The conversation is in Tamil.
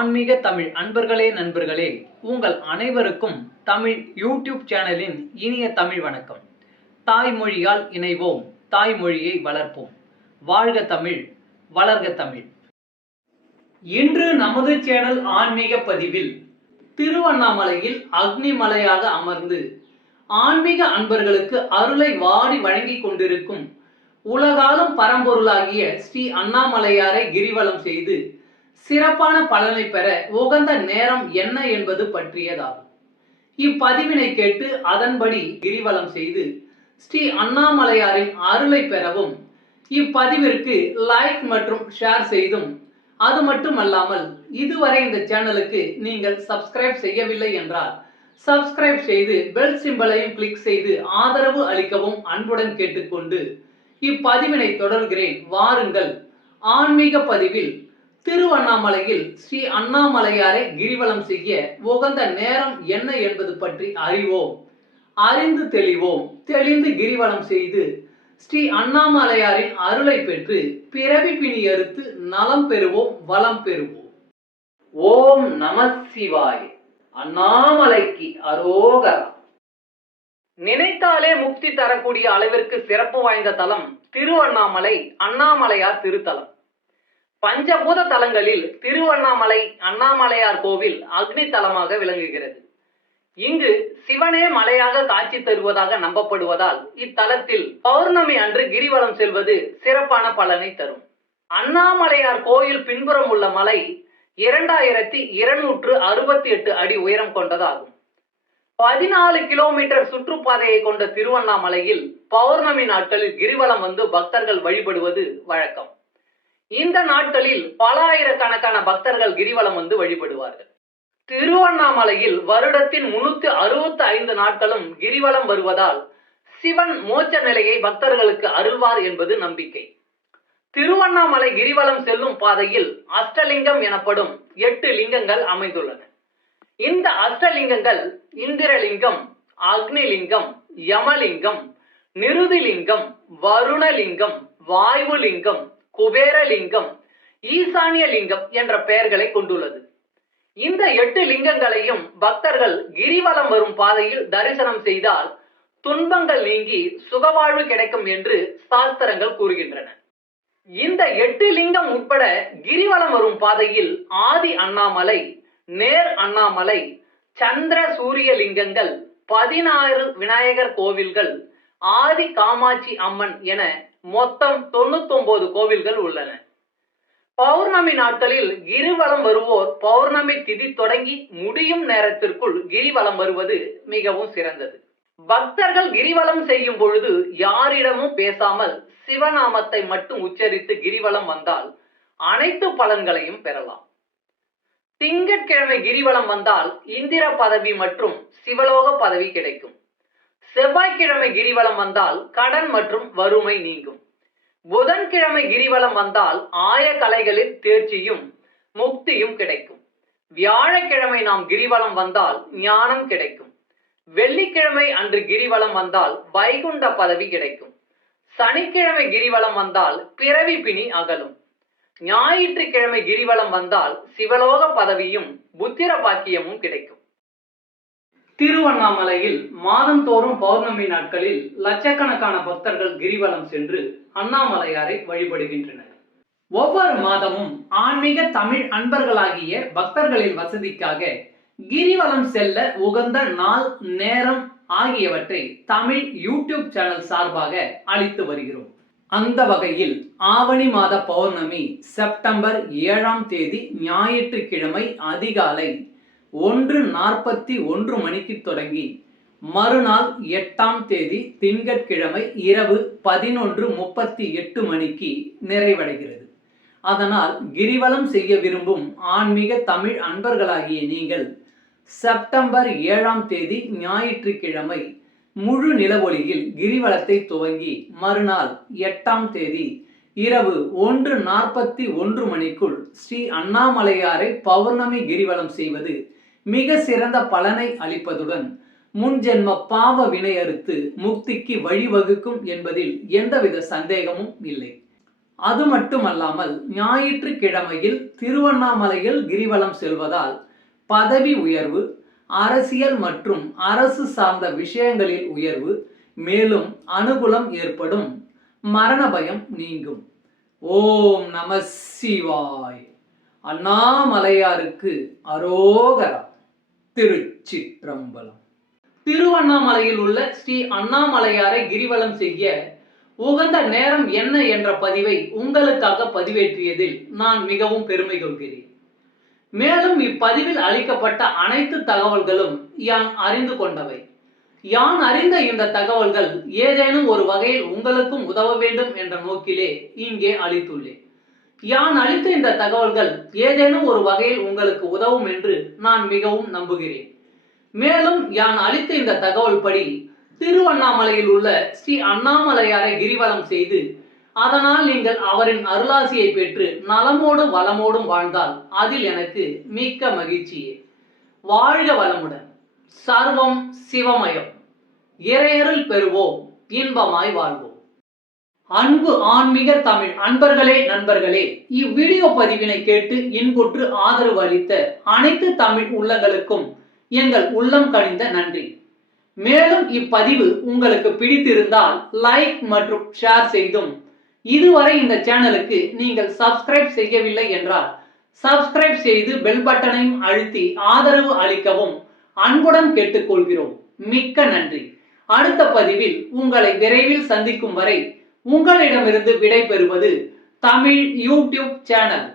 ஆன்மீக தமிழ் அன்பர்களே நண்பர்களே, உங்கள் அனைவருக்கும் தமிழ் யூடியூப் சேனலின் இனிய தமிழ் வணக்கம். தாய்மொழியால் இணைவோம், தாய்மொழியை வளர்ப்போம். வாழ்க தமிழ், வளர்க தமிழ். இன்று நமது சேனல் ஆன்மீக பதிவில் திருவண்ணாமலையில் அக்னி மலையாக அமர்ந்து ஆன்மீக அன்பர்களுக்கு அருளை வாரி வழங்கிக் கொண்டிருக்கும் உலகாலும் பரம்பொருளாகிய ஸ்ரீ அண்ணாமலையாரை கிரிவலம் செய்து சிறப்பான பலனை பெற உகந்த நேரம் என்ன என்பது பற்றியதாகும். இப்பதிவினை கேட்டு அதன்படி கிரிவலம் செய்து ஸ்ரீ அண்ணாமலையாரின் அருளை பெறவும் இப்பதிவிற்கு லைக் மற்றும் ஷேர் செய்தும், அது மட்டுமல்லாமல் இதுவரை இந்த சேனலுக்கு நீங்கள் சப்ஸ்கிரைப் செய்யவில்லை என்றால் சப்ஸ்கிரைப் செய்து பெல் சிம்பலையும் கிளிக் செய்து ஆதரவு அளிக்கவும் அன்புடன் கேட்டுக்கொண்டு இப்பதிவினை தொடர்கிறேன். வாருங்கள், ஆன்மீக பதிவில் திருவண்ணாமலையில் ஸ்ரீ அண்ணாமலையாரை கிரிவலம் செய்ய உகந்த நேரம் என்ன என்பது பற்றி அறிவோம். அறிந்து தெளிவோம். தெளிந்து கிரிவலம் செய்து ஸ்ரீ அண்ணாமலையாரின் அருளை பெற்று பிறவி பிணி அறுத்து நலம் பெறுவோம், வளம் பெறுவோம். ஓம் நம சிவாய். அண்ணாமலைக்கு அரோகரா. நினைத்தாலே முக்தி தரக்கூடிய அளவிற்கு சிறப்பு வாய்ந்த தலம் திருவண்ணாமலை அண்ணாமலையார் திருத்தலம். பஞ்சபூத தலங்களில் திருவண்ணாமலை அண்ணாமலையார் கோவில் அக்னி தலமாக விளங்குகிறது. இங்கு சிவனே மலையாக காட்சி தருவதாக நம்பப்படுவதால் இத்தலத்தில் பௌர்ணமி அன்று கிரிவலம் செல்வது சிறப்பான பலனை தரும். அண்ணாமலையார் கோயில் பின்புறம் உள்ள மலை 2268 அடி உயரம் கொண்டதாகும். 14 கிலோமீட்டர் சுற்றுப்பாதையை கொண்ட திருவண்ணாமலையில் பௌர்ணமி நாட்களில் கிரிவலம் வந்து பக்தர்கள் வழிபடுவது வழக்கம். இந்த நாட்களில் பல ஆயிரக்கணக்கான பக்தர்கள் கிரிவலம் வந்து வழிபடுவார்கள். திருவண்ணாமலையில் வருடத்தின் 365 நாட்களும் கிரிவலம் வருவதால் சிவன் மோட்ச நிலையை பக்தர்களுக்கு அருள்வார் என்பது நம்பிக்கை. திருவண்ணாமலை கிரிவலம் செல்லும் பாதையில் அஷ்டலிங்கம் எனப்படும் 8 லிங்கங்கள் அமைந்துள்ளன. இந்த அஷ்டலிங்கங்கள் இந்திரலிங்கம், அக்னிலிங்கம், யமலிங்கம், நிருதிலிங்கம், வருணலிங்கம், வாயுலிங்கம், குபேரலிங்கம், ஈசானிய லிங்கம் என்ற பெயர்களை கொண்டுள்ளது. இந்த 8 லிங்கங்களையும் பக்தர்கள் கிரிவலம் வரும் பாதையில் தரிசனம் செய்தால் துன்பங்கள் நீங்கி சுகவாழ்வு கிடைக்கும் என்று சாஸ்திரங்கள் கூறுகின்றன. இந்த 8 லிங்கம் உட்பட கிரிவலம் வரும் பாதையில் ஆதி அண்ணாமலை, நேர் அண்ணாமலை, சந்திர சூரிய லிங்கங்கள், 16 விநாயகர் கோவில்கள், ஆதி காமாட்சி அம்மன் என மொத்தம் 99 கோவில்கள் உள்ளன. பௌர்ணமி நாட்களில் கிரிவலம் வருவோர் பௌர்ணமி திதி தொடங்கி முடியும் நேரத்திற்குள் கிரிவலம் வருவது மிகவும் சிறந்தது. பக்தர்கள் கிரிவலம் செய்யும் பொழுது யாரிடமும் பேசாமல் சிவநாமத்தை மட்டும் உச்சரித்து கிரிவலம் வந்தால் அனைத்து பலன்களையும் பெறலாம். திங்கட்கிழமை கிரிவலம் வந்தால் இந்திர பதவி மற்றும் சிவலோக பதவி கிடைக்கும். செவ்வாய்க்கிழமை கிரிவலம் வந்தால் கடன் மற்றும் வறுமை நீங்கும். புதன்கிழமை கிரிவலம் வந்தால் ஆய கலைகளில் தேர்ச்சியும் முக்தியும் கிடைக்கும். வியாழக்கிழமை நாம் கிரிவலம் வந்தால் ஞானம் கிடைக்கும். வெள்ளிக்கிழமை அன்று கிரிவலம் வந்தால் வைகுண்ட பதவி கிடைக்கும். சனிக்கிழமை கிரிவலம் வந்தால் பிறவி பிணி அகலும். ஞாயிற்றுக்கிழமை கிரிவலம் வந்தால் சிவலோக பதவியும் புத்திர பாக்கியமும் கிடைக்கும். திருவண்ணாமலையில் மாதந்தோறும் பௌர்ணமி நாட்களில் லட்சக்கணக்கான பக்தர்கள் கிரிவலம் சென்று அண்ணாமலையாரை வழிபடுகின்றனர். ஒவ்வொரு மாதமும் ஆன்மீக தமிழ் அன்பர்களாகிய பக்தர்களின் வசதிக்காக கிரிவலம் செல்ல உகந்த நாள், நேரம் ஆகியவற்றை தமிழ் யூடியூப் சேனல் சார்பாக அளித்து வருகிறோம். அந்த வகையில் ஆவணி மாத பௌர்ணமி செப்டம்பர் 7ஆம் தேதி ஞாயிற்றுக்கிழமை அதிகாலை 1:41 மணிக்கு தொடங்கி மறுநாள் 8ஆம் தேதி திங்கட்கிழமை இரவு 11:38 மணிக்கு நிறைவடைகிறது. அதனால் கிரிவலம் செய்ய விரும்பும் ஆன்மீக தமிழ் அன்பர்களாகிய நீங்கள் செப்டம்பர் 7ஆம் தேதி ஞாயிற்றுக்கிழமை முழு நிலவொளியில் கிரிவலத்தை துவங்கி மறுநாள் 8ஆம் தேதி இரவு 1:41 மணிக்குள் ஸ்ரீ அண்ணாமலையாரை பௌர்ணமி கிரிவலம் செய்வது மிக சிறந்த பலனை அளிப்பதுடன் முன்ஜென்ம பாவ வினை அறுத்து முக்திக்கு வழிவகுக்கும் என்பதில் எந்தவித சந்தேகமும் இல்லை. அது மட்டுமல்லாமல் ஞாயிற்றுக்கிழமையில் திருவண்ணாமலையில் கிரிவலம் செல்வதால் பதவி உயர்வு, அரசியல் மற்றும் அரசு சார்ந்த விஷயங்களில் உயர்வு, மேலும் அனுகூலம் ஏற்படும். மரண பயம் நீங்கும். ஓம் நம சிவாய். அண்ணாமலையாருக்கு அரோகரா. திருச்சிற்றம்பலம். திருவண்ணாமலையில் உள்ள ஸ்ரீ அண்ணாமலையாரை கிரிவலம் செய்ய உகந்த நேரம் என்ன என்ற பதிவை உங்களுக்காக பதிவேற்றியதில் நான் மிகவும் பெருமை கொள்கிறேன். மேலும் இப்பதிவில் அளிக்கப்பட்ட அனைத்து தகவல்களும் யான் அறிந்து கொண்டவை. யான் அறிந்த இந்த தகவல்கள் ஏதேனும் ஒரு வகையில் உங்களுக்கும் உதவ வேண்டும் என்ற நோக்கிலே இங்கே அளித்துள்ளேன். யான் அளித்த இந்த தகவல்கள் ஏதேனும் ஒரு வகையில் உங்களுக்கு உதவும் என்று நான் மிகவும் நம்புகிறேன். மேலும் யான் அளித்த இந்த தகவல் படி திருவண்ணாமலையில் உள்ள ஸ்ரீ அண்ணாமலையாரை கிரிவலம் செய்து அதனால் நீங்கள் அவரின் அருளாசியை பெற்று நலமோடும் வளமோடும் வாழ்ந்தால் அதில் எனக்கு மிக்க மகிழ்ச்சியே. வாழ்க வளமுடன். சர்வம் சிவமயம். இறையருள் பெறுவோம், இன்பமாய் வாழ்வோம். அன்பு ஆன்மீக தமிழ் அன்பர்களே, நண்பர்களே, இவ்வீடியோ பதிவினை கேட்டு இன்புற்று ஆதரவு அளித்த அனைத்து தமிழ் உள்ளங்களுக்கும் எங்கள் உள்ளம் கனிந்த நன்றி. மேலும் இப்பதிவு உங்களுக்கு பிடித்திருந்தால் லைக் மற்றும் ஷேர் செய்தும், இதுவரை இந்த சேனலுக்கு நீங்கள் சப்ஸ்கிரைப் செய்யவில்லை என்றால் சப்ஸ்கிரைப் செய்து பெல் பட்டனையும் அழுத்தி ஆதரவு அளிக்கவும் அன்புடன் கேட்டுக்கொள்கிறோம். மிக்க நன்றி. அடுத்த பதிவில் உங்களை விரைவில் சந்திக்கும் வரை உங்களிடமிருந்து விடை பெறுவது தமிழ் யூடியூப் சேனல்.